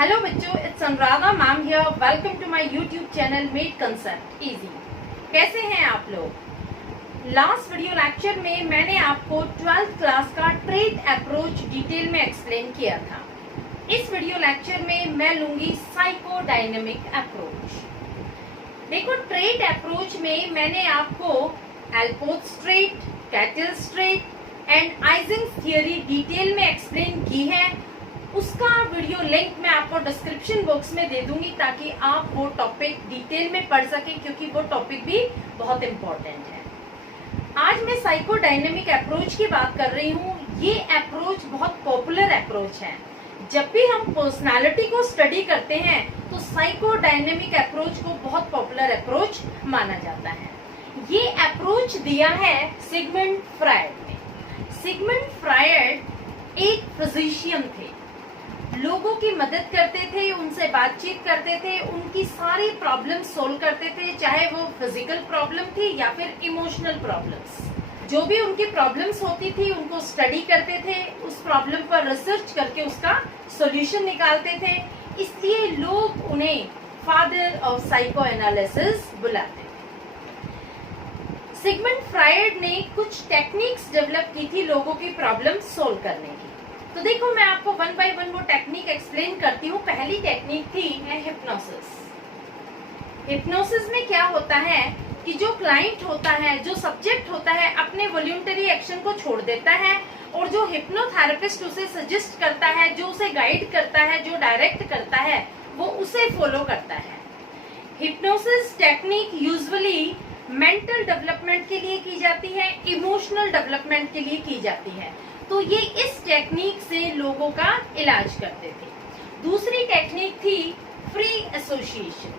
Hello बच्चों, it's Anuradha ma'am here. Welcome to my YouTube channel made concept easy. कैसे हैं आप लोग? लास्ट वीडियो लेक्चर में मैंने आपको 12th क्लास का ट्रेड अप्रोच डिटेल में एक्सप्लेन किया था। इस वीडियो लेक्चर में मैं लूंगी साइकोडायनेमिक अप्रोच। देखो, ट्रेड अप्रोच में मैंने आपको Allport trait, Cattell trait and Eysenck's theory detail में एक्सप्लेन की है। उसका वीडियो लिंक मैं आपको डिस्क्रिप्शन बॉक्स में दे दूंगी ताकि आप वो टॉपिक डिटेल में पढ़ सके, क्योंकि वो टॉपिक भी बहुत इम्पोर्टेंट है। आज मैं साइकोडायनेमिक अप्रोच की बात कर रही हूँ। ये अप्रोच बहुत पॉपुलर अप्रोच है। जब भी हम पर्सनालिटी को स्टडी करते हैं तो साइकोडायनेमिक अप्रोच को बहुत पॉपुलर अप्रोच माना जाता है। ये अप्रोच दिया है सिगमंड फ्रायड ने। सिगमंड फ्रायड एक फिजिशियन थे, लोगों की मदद करते थे, उनसे बातचीत करते थे, उनकी सारी प्रॉब्लम सोल्व करते थे, चाहे वो फिजिकल प्रॉब्लम थी या फिर इमोशनल प्रॉब्लम्स। जो भी उनकी प्रॉब्लम्स होती थी उनको स्टडी करते थे, उस प्रॉब्लम पर रिसर्च करके उसका सॉल्यूशन निकालते थे। इसलिए लोग उन्हें फादर ऑफ साइको एनालिसिस बुलाते थे। सिगमंड फ्रायड ने कुछ टेक्निक्स डेवलप की थी लोगों की प्रॉब्लम सोल्व करने की। तो देखो, मैं आपको वन बाय वन वो टेक्निक एक्सप्लेन करती हूँ। पहली टेक्निक थी हिप्नोसिस। हिप्नोसिस में क्या होता है कि जो क्लाइंट होता है, जो सब्जेक्ट होता है, अपने वॉल्यूंटरी एक्शन को छोड़ देता है और जो हिप्नोथेरेपिस्ट उसे सजेस्ट करता है, जो उसे गाइड करता है, जो डायरेक्ट करता है, वो उसे फॉलो करता है। Hypnosis technique usually mental development के लिए की जाती है, इमोशनल डेवलपमेंट के लिए की जाती है। तो ये इस टेक्निक से लोगों का इलाज करते थे। दूसरी टेक्निक थी फ्री एसोसिएशन।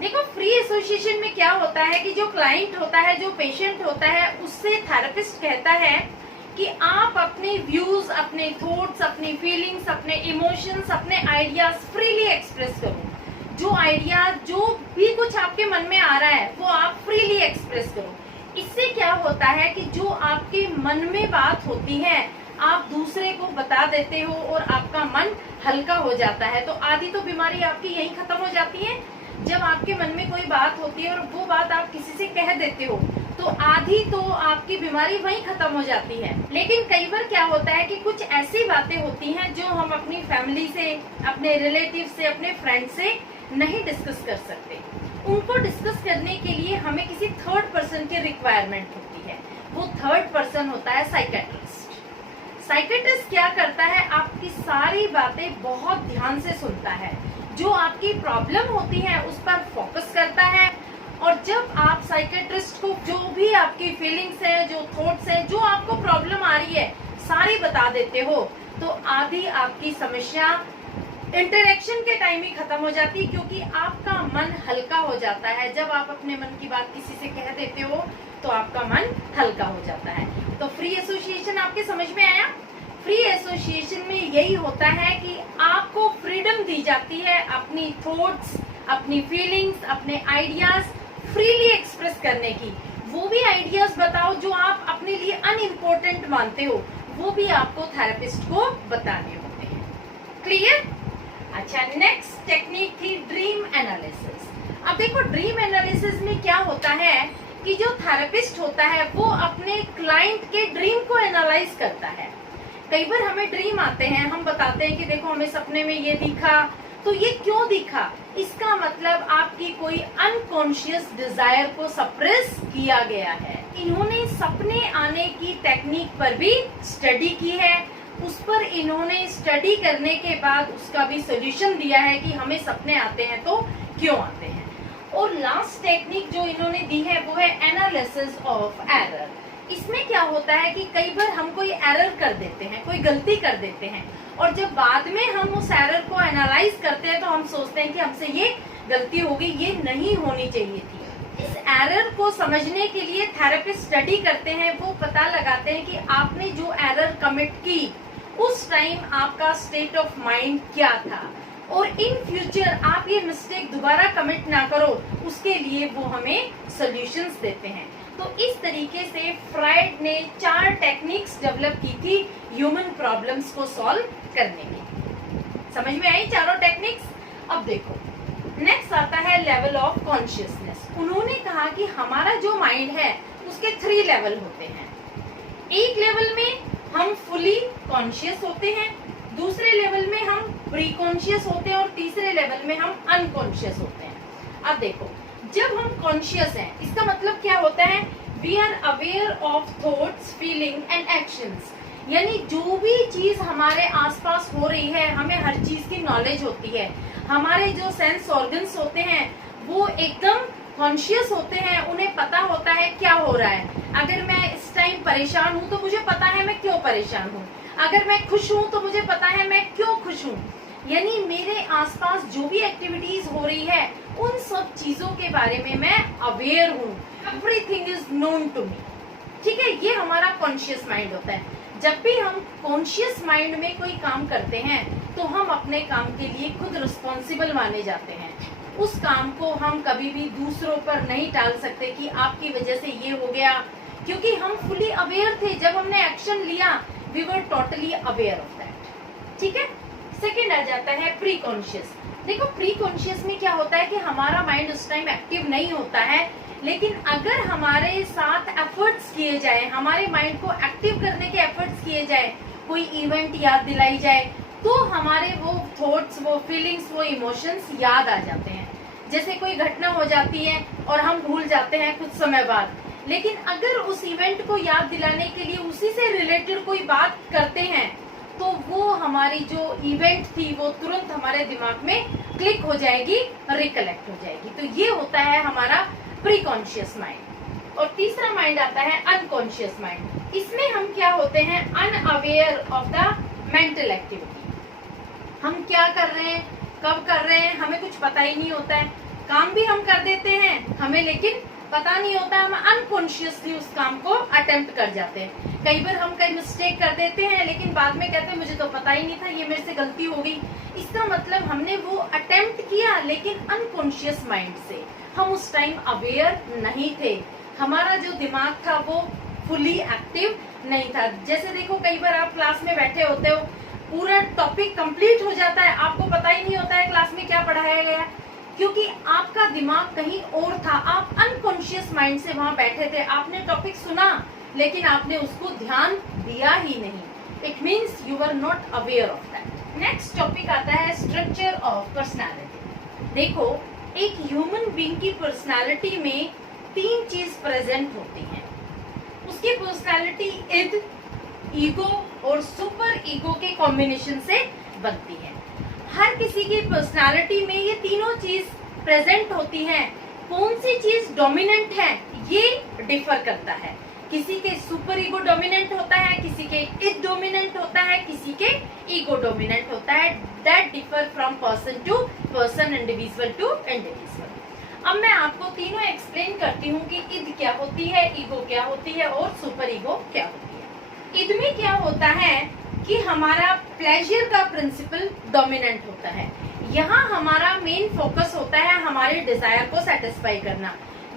देखो, फ्री एसोसिएशन में क्या होता है कि जो क्लाइंट होता है, जो पेशेंट होता है, उससे थेरेपिस्ट कहता है कि आप अपने व्यूज, अपने थॉट्स, अपनी फीलिंग्स, अपने इमोशंस, अपने आइडियाज फ्रीली एक्सप्रेस करो। जो आइडियाज, जो भी कुछ आपके मन में आ रहा है, वो आप फ्रीली एक्सप्रेस करो। इससे क्या होता है कि जो आपके मन में बात होती है आप दूसरे को बता देते हो और आपका मन हल्का हो जाता है। तो आधी तो बीमारी आपकी यही खत्म हो जाती है। जब आपके मन में कोई बात होती है और वो बात आप किसी से कह देते हो तो आधी तो आपकी बीमारी वहीं खत्म हो जाती है। लेकिन कई बार क्या होता है कि कुछ ऐसी बातें होती हैं जो हम अपनी फैमिली से, अपने रिलेटिव से, अपने फ्रेंड से नहीं डिस्कस कर सकते। उनको डिस्कस करने के लिए हमें किसी थर्ड पर्सन की रिक्वायरमेंट होती है। वो थर्ड पर्सन होता है साइकेट्रिस्ट। साइकेट्रिस्ट क्या करता है, आपकी सारी बातें बहुत ध्यान से सुनता है, जो आपकी प्रॉब्लम होती है उस पर फोकस करता है। और जब आप साइकेट्रिस्ट को जो भी आपकी फीलिंग्स है, जो थॉट्स है, जो आपको प्रॉब्लम आ रही है, सारी बता देते हो तो आधी आपकी समस्या इंटरेक्शन के टाइम ही खत्म हो जाती है, क्योंकि आपका मन हल्का हो जाता है। जब आप अपने मन की बात किसी से कह देते हो तो आपका मन हल्का हो जाता है। तो फ्री एसोसिएशन आपके समझ में आया? फ्री एसोसिएशन में यही होता है कि आपको फ्रीडम दी जाती है अपनी थॉट्स, अपनी फीलिंग्स, अपने आइडियाज फ्रीली एक्सप्रेस करने की। वो भी आइडियाज बताओ जो आप अपने लिए अनइम्पोर्टेंट मानते हो, वो भी आपको थेरेपिस्ट को बताने होते हैं। क्लियर? अच्छा, नेक्स्ट टेक्निक थी ड्रीम एनालिसिस। अब देखो, ड्रीम एनालिसिस में क्या होता है कि जो थेरेपिस्ट होता है वो अपने क्लाइंट के ड्रीम को एनालाइज करता है। कई बार हमें ड्रीम आते हैं, हम बताते हैं कि देखो हमें सपने में ये दिखा, तो ये क्यों दिखा? इसका मतलब आपकी कोई अनकॉन्शियस डिजायर को सप्रेस किया गया है। इन्होंने सपने आने की टेक्निक पर भी स्टडी की है। उस पर इन्होंने स्टडी करने के बाद उसका भी सॉल्यूशन दिया है कि हमें सपने आते हैं तो क्यों आते हैं। और लास्ट टेक्निक जो इन्होंने दी है वो है एनालिसिस ऑफ एरर। इसमें क्या होता है कि कई बार हम कोई एरर कर देते हैं, कोई गलती कर देते हैं, और जब बाद में हम उस एरर को एनालाइज करते हैं तो हम सोचते हैं कि हमसे ये गलती हो गई, ये नहीं होनी चाहिए थी। इस एरर को समझने के लिए थेरेपिस्ट स्टडी करते हैं। वो पता लगाते हैं कि आपने जो एरर कमिट की उस टाइम आपका स्टेट ऑफ माइंड क्या था, और इन फ्यूचर आप ये मिस्टेक दोबारा कमिट ना करो, उसके लिए वो हमें सॉल्यूशंस देते हैं। तो इस तरीके से फ्रायड ने 4 टेक्निक्स डेवलप की थी ह्यूमन प्रॉब्लम्स को सॉल्व करने की। समझ में आई चारों टेक्निक्स? अब देखो नेक्स्ट आता है लेवल ऑफ कॉन्शियसनेस। उन्होंने कहा कि हमारा जो माइंड है उसके 3 लेवल होते हैं। एक लेवल में हम फुली कॉन्शियस होते हैं, दूसरे लेवल में हम प्री कॉन्शियस होते हैं और तीसरे लेवल में हम अनकॉन्शियस होते हैं। अब देखो जब हम कॉन्शियस हैं इसका मतलब क्या होता है? We are aware of thoughts, feeling and actions. यानी जो भी चीज हमारे आसपास हो रही है हमें हर चीज की नॉलेज होती है। हमारे जो सेंस ऑर्गन्स होते हैं वो एकदम कॉन्शियस होते हैं, उन्हें पता होता है क्या हो रहा है। अगर मैं इस टाइम परेशान हूँ तो मुझे पता है मैं क्यों परेशान हूँ, अगर मैं खुश हूँ तो मुझे पता है मैं क्यों खुश हूँ। यानी मेरे आसपास जो भी एक्टिविटीज हो रही है उन सब चीजों के बारे में मैं अवेयर हूँ। Everything is known to me. ठीक है, ये हमारा कॉन्शियस माइंड होता है। जब भी हम कॉन्शियस माइंड में कोई काम करते हैं तो हम अपने काम के लिए खुद रिस्पॉन्सिबल माने जाते हैं। उस काम को हम कभी भी दूसरों पर नहीं टाल सकते कि आपकी वजह से ये हो गया, क्योंकि हम फुली अवेयर थे। जब हमने एक्शन लिया we were totally aware of that. ठीक है, सेकेंड आ जाता है प्री कॉन्शियस। देखो प्री कॉन्शियस में क्या होता है कि हमारा माइंड उस टाइम एक्टिव नहीं होता है, लेकिन अगर हमारे साथ एफर्ट्स किए जाए, हमारे माइंड को एक्टिव करने के एफर्ट्स किए जाए, कोई इवेंट याद दिलाई जाए तो हमारे वो थॉट्स, वो फीलिंग्स, वो इमोशंस याद आ जाते हैं। जैसे कोई घटना हो जाती है और हम भूल जाते हैं कुछ समय बाद, लेकिन अगर उस इवेंट को याद दिलाने के लिए उसी से रिलेटेड कोई बात करते हैं तो वो हमारी जो इवेंट थी वो तुरंत हमारे दिमाग में क्लिक हो जाएगी, रिकलेक्ट हो जाएगी। तो ये होता है हमारा प्री कॉन्शियस माइंड। और तीसरा माइंड आता है अनकॉन्शियस माइंड। इसमें हम क्या होते हैं? Unaware of the mental activity. हम क्या कर रहे हैं, कब कर रहे हैं, हमें कुछ पता ही नहीं होता है। काम भी हम कर देते हैं हमें लेकिन पता नहीं होता, हम अनकॉन्शियसली उस काम को अटेम्प्ट कर जाते हैं। कई बार हम कई मिस्टेक कर देते हैं लेकिन बाद में कहते हैं मुझे तो पता ही नहीं था, ये मेरे से गलती हो गई। इसका मतलब हमने वो अटेम्प्ट किया लेकिन अनकॉन्शियस माइंड से। हम उस टाइम अवेयर नहीं थे, हमारा जो दिमाग था वो फुली एक्टिव नहीं था। जैसे देखो कई बार आप क्लास में बैठे होते हो, पूरा टॉपिक कंप्लीट हो जाता है, आपको पता ही नहीं होता है क्लास में क्या पढ़ाया गया, क्योंकि आपका दिमाग कहीं और था। आप अनकॉन्शियस माइंड से वहां बैठे थे, आपने टॉपिक सुना लेकिन आपने उसको ध्यान दिया ही नहीं। It means you are not aware of that. Next topic आता है स्ट्रक्चर ऑफ पर्सनालिटी। देखो एक ह्यूमन बीइंग की पर्सनालिटी में 3 चीज प्रेजेंट होती हैं। उसकी पर्सनालिटी इद, ईगो और सुपर ईगो के कॉम्बिनेशन से बनती है। हर किसी की पर्सनालिटी में ये तीनों चीज प्रेजेंट होती हैं। कौन सी चीज डोमिनेंट है ये डिफर करता है। किसी के सुपर ईगो डोमिनेंट होता है, किसी के इद डोमिनेंट होता है, किसी के ईगो डोमिनेंट होता है। That differ from person to person, individual to individual. अब मैं आपको तीनों एक्सप्लेन करती हूँ कि इद क्या होती है, ईगो क्या होती है और सुपर ईगो क्या होती है। इद में क्या होता है कि हमारा प्लेजर का प्रिंसिपल डोमिनेंट होता है। यहाँ हमारा मेन फोकस होता है हमारे डिजायर को सेटिस्फाई करना।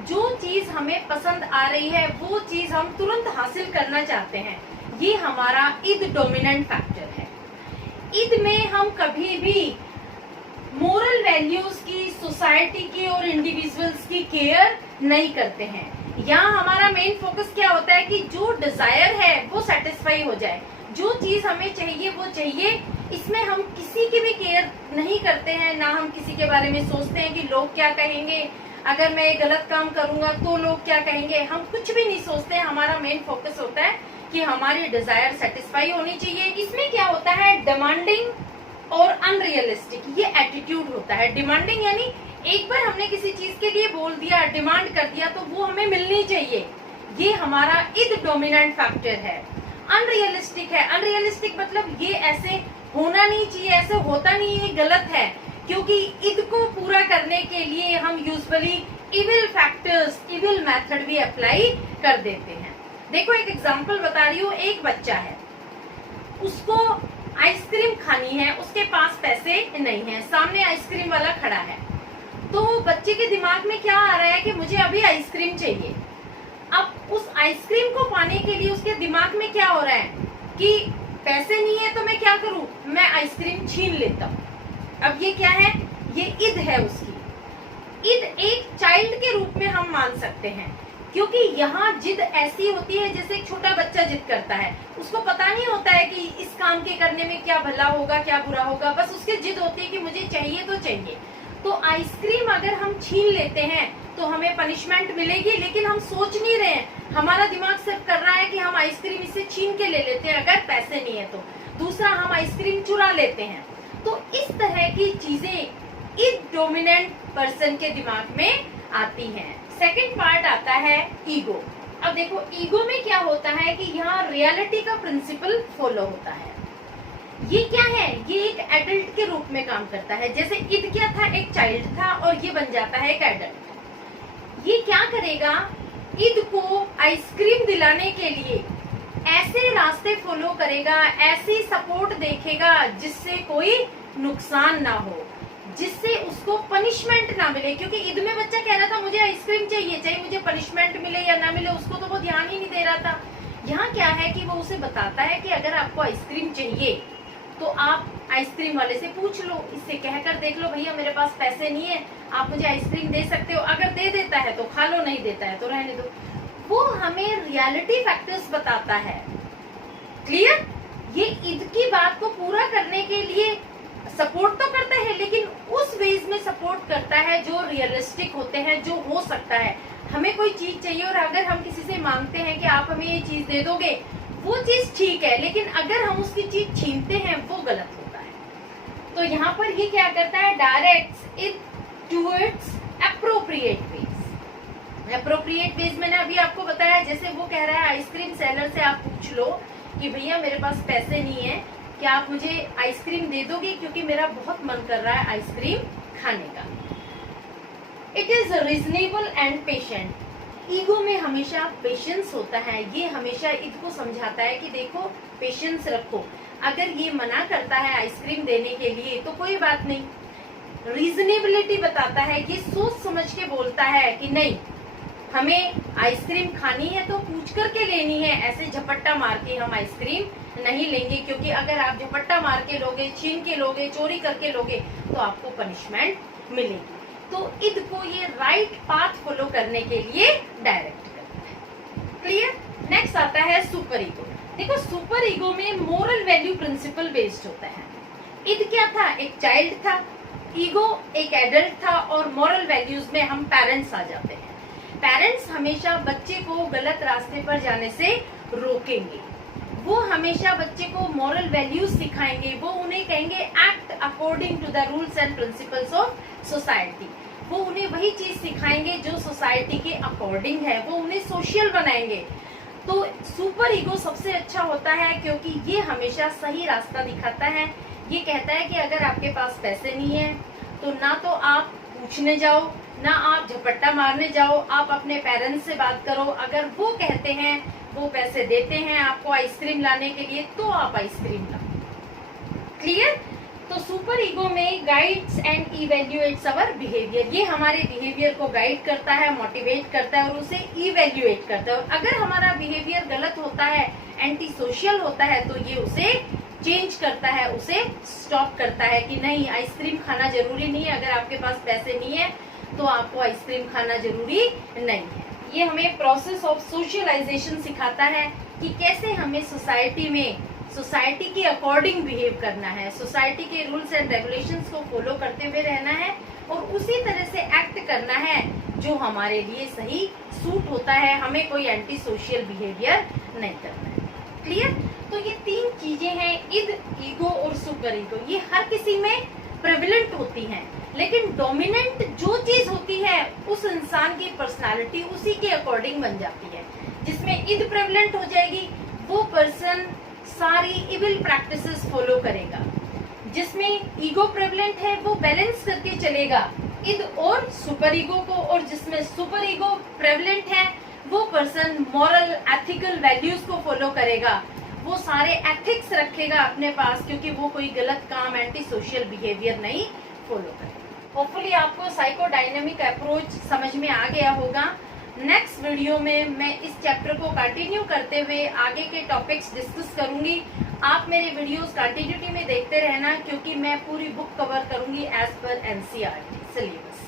जो चीज हमें पसंद आ रही है वो चीज हम तुरंत हासिल करना चाहते हैं, ये हमारा इद डोमिनेंट फैक्टर है। इद में हम कभी भी मोरल वैल्यूज की, सोसाइटी की और इंडिविजुअल्स की केयर नहीं करते हैं। यहाँ हमारा मेन फोकस क्या होता है कि जो डिजायर है वो सेटिस्फाई हो जाए, जो चीज हमें चाहिए वो चाहिए। इसमें हम किसी की भी केयर नहीं करते हैं, ना हम किसी के बारे में सोचते हैं कि लोग क्या कहेंगे, अगर मैं गलत काम करूंगा तो लोग क्या कहेंगे, हम कुछ भी नहीं सोचते हैं। हमारा मेन फोकस होता है कि हमारी डिजायर सेटिस्फाई होनी चाहिए। इसमें क्या होता है डिमांडिंग और अनरियलिस्टिक, ये एटीट्यूड होता है। डिमांडिंग यानी एक बार हमने किसी चीज के लिए बोल दिया, डिमांड कर दिया तो वो हमें मिलनी चाहिए, ये हमारा इद डोमिनेंट फैक्टर है। अनरियलिस्टिक है, अनरियलिस्टिक मतलब ये ऐसे होना नहीं चाहिए, ऐसे होता नहीं है, गलत है। क्योंकि इद को पूरा करने के लिए हम usually evil factors, evil method भी अप्लाई कर देते हैं। देखो एक एग्जांपल बता रही हूँ। एक बच्चा है, उसको आइसक्रीम खानी है, उसके पास पैसे नहीं है, सामने आइसक्रीम वाला खड़ा है, तो बच्चे के दिमाग में क्या आ रहा है कि मुझे अभी आइसक्रीम चाहिए। अब उस आइसक्रीम को पाने के लिए उसके दिमाग में क्या हो रहा है कि पैसे नहीं है तो मैं क्या करूं, मैं आइसक्रीम छीन लेता हूँ। अब ये क्या है, ये ईद है उसकी। ईद एक चाइल्ड के रूप में हम मान सकते हैं, क्योंकि यहाँ जिद ऐसी होती है जैसे एक छोटा बच्चा जिद करता है, उसको पता नहीं होता है कि इस काम के करने में क्या भला होगा क्या बुरा होगा, बस उसकी जिद होती है कि मुझे चाहिए तो चाहिए। तो आइसक्रीम अगर हम छीन लेते हैं तो हमें पनिशमेंट मिलेगी, लेकिन हम सोच नहीं रहे हैं, हमारा दिमाग सिर्फ कर रहा है कि हम आइसक्रीम इससे छीन के ले लेते हैं अगर पैसे नहीं है तो। दूसरा, हम आइसक्रीम चुरा लेते हैं। तो इस तरह की चीजें इस डोमिनेंट पर्सन के दिमाग में आती हैं। सेकंड पार्ट आता है ईगो। अब देखो ईगो में क्या होता है कि यहाँ रियलिटी का प्रिंसिपल फॉलो होता है। ये क्या है, ये एक एडल्ट के रूप में काम करता है। जैसे ईद क्या था, एक चाइल्ड था और ये बन जाता है एक एडल्ट। ये क्या करेगा, ईद को आइसक्रीम दिलाने के लिए ऐसे रास्ते फॉलो करेगा, ऐसी सपोर्ट देखेगा जिससे कोई नुकसान ना हो, जिससे उसको पनिशमेंट ना मिले। क्योंकि ईद में बच्चा कह रहा था मुझे आइसक्रीम चाहिए, चाहे मुझे पनिशमेंट मिले या ना मिले, उसको तो वो ध्यान ही नहीं दे रहा था। यहाँ क्या है कि वो उसे बताता है कि अगर आपको आइसक्रीम चाहिए तो आप आइसक्रीम वाले से पूछ लो, इससे कहकर देख लो भैया मेरे पास पैसे नहीं है, आप मुझे आइसक्रीम दे सकते हो। अगर दे देता है तो खा लो, नहीं देता है तो रहने दो। वो हमें रियलिटी फैक्टर्स बताता है। क्लियर? ये ईद की बात को पूरा करने के लिए सपोर्ट तो करता है, लेकिन उस वेज में सपोर्ट करता है जो रियलिस्टिक होते हैं, जो हो सकता है। हमें कोई चीज चाहिए और अगर हम किसी से मांगते हैं कि आप हमें ये चीज दे दोगे, वो चीज ठीक है, लेकिन अगर हम उसकी चीज छीनते हैं वो गलत होता है। तो यहाँ पर ये क्या करता है, directs it towards appropriate ways. Appropriate ways मैंने अभी आपको बताया, जैसे वो कह रहा है आइसक्रीम सेलर से आप पूछ लो कि भैया मेरे पास पैसे नहीं है, क्या आप मुझे आइसक्रीम दे दोगे, क्योंकि मेरा बहुत मन कर रहा है आइसक्रीम खाने का। It is reasonable and patient. Ego में हमेशा पेशेंस होता है। ये हमेशा ईद को समझाता है कि देखो पेशेंस रखो, अगर ये मना करता है आइसक्रीम देने के लिए तो कोई बात नहीं। रीजनेबिलिटी बताता है, ये सोच समझ के बोलता है कि नहीं हमें आइसक्रीम खानी है तो पूछ करके लेनी है, ऐसे झपट्टा मार के हम आइसक्रीम नहीं लेंगे, क्योंकि अगर आप झपट्टा मार के लोगे, छीन के लोगे, चोरी करके लोगे तो आपको पनिशमेंट मिलेगी। तो ईद को ये राइट पाथ फॉलो करने के लिए डायरेक्ट करता है। क्लियर? नेक्स्ट आता है सुपर ईगो। देखो सुपर ईगो में मोरल वैल्यू प्रिंसिपल बेस्ड होता है। ईद क्या था, एक चाइल्ड था, ईगो एक एडल्ट था, और मॉरल वैल्यूज में हम पेरेंट्स आ जाते हैं। पेरेंट्स हमेशा बच्चे को गलत रास्ते पर जाने से रोकेंगे, वो हमेशा बच्चे को मॉरल वैल्यूज सिखाएंगे, वो उन्हें कहेंगे act according to the rules and principles of society. वो उन्हें वही चीज सिखाएंगे जो सोसाइटी के अकॉर्डिंग है, वो उन्हें सोशल बनाएंगे। तो सुपर ईगो सबसे अच्छा होता है क्योंकि ये हमेशा सही रास्ता दिखाता है। ये कहता है कि अगर आपके पास पैसे नहीं है तो ना तो आप पूछने जाओ, ना आप झपट्टा मारने जाओ, आप अपने पेरेंट्स से बात करो। अगर वो कहते हैं, वो पैसे देते हैं आपको आइसक्रीम लाने के लिए, तो आप आइसक्रीम लाओ। क्लियर? तो सुपर ईगो में guides and evaluates our behaviour. ये हमारे बिहेवियर को गाइड करता है, मोटिवेट करता है और उसे इवेल्युएट करता है। और अगर हमारा बिहेवियर गलत होता है, एंटी सोशल होता है, तो ये उसे चेंज करता है, उसे स्टॉप करता है कि नहीं आइसक्रीम खाना जरूरी नहीं है, अगर आपके पास पैसे नहीं है तो आपको आइसक्रीम खाना जरूरी नहीं है। ये हमें प्रोसेस ऑफ सोशलाइजेशन सिखाता है कि कैसे हमें सोसाइटी में सोसाइटी के अकॉर्डिंग बिहेव करना है, सोसाइटी के रूल्स एंड रेगुलेशंस को फॉलो करते हुए रहना है और उसी तरह से एक्ट करना है जो हमारे लिए सही सूट होता है। हमें कोई एंटी सोशल बिहेवियर नहीं करना है। क्लियर? तो ये तीन चीजें हैं, ईद, ईगो और सुपर ईगो। ये हर किसी में प्रेवलेंट होती हैं, लेकिन डोमिनेंट जो चीज होती है उस इंसान की पर्सनालिटी उसी के अकॉर्डिंग बन जाती है। जिसमें ईद प्रेवलेंट हो जाएगी वो पर्सन सारी इविल प्रैक्टिसेस फॉलो करेगा। जिसमें ईगो प्रेवलेंट है वो बैलेंस करके चलेगा ईद और सुपर ईगो को, और जिसमें सुपर ईगो प्रेवलेंट है वो पर्सन मॉरल एथिकल वैल्यूज को फॉलो करेगा, वो सारे एथिक्स रखेगा अपने पास, क्योंकि वो कोई गलत काम, एंटी सोशल बिहेवियर नहीं फॉलो करेगा। होपफुली आपको साइकोडायनेमिक अप्रोच समझ में आ गया होगा। नेक्स्ट वीडियो में मैं इस चैप्टर को कंटिन्यू करते हुए आगे के टॉपिक्स डिस्कस करूंगी। आप मेरे वीडियोस कंटिन्यूटी में देखते रहना, क्योंकि मैं पूरी बुक कवर करूंगी एज पर एनसीईआरटी सिलेबस।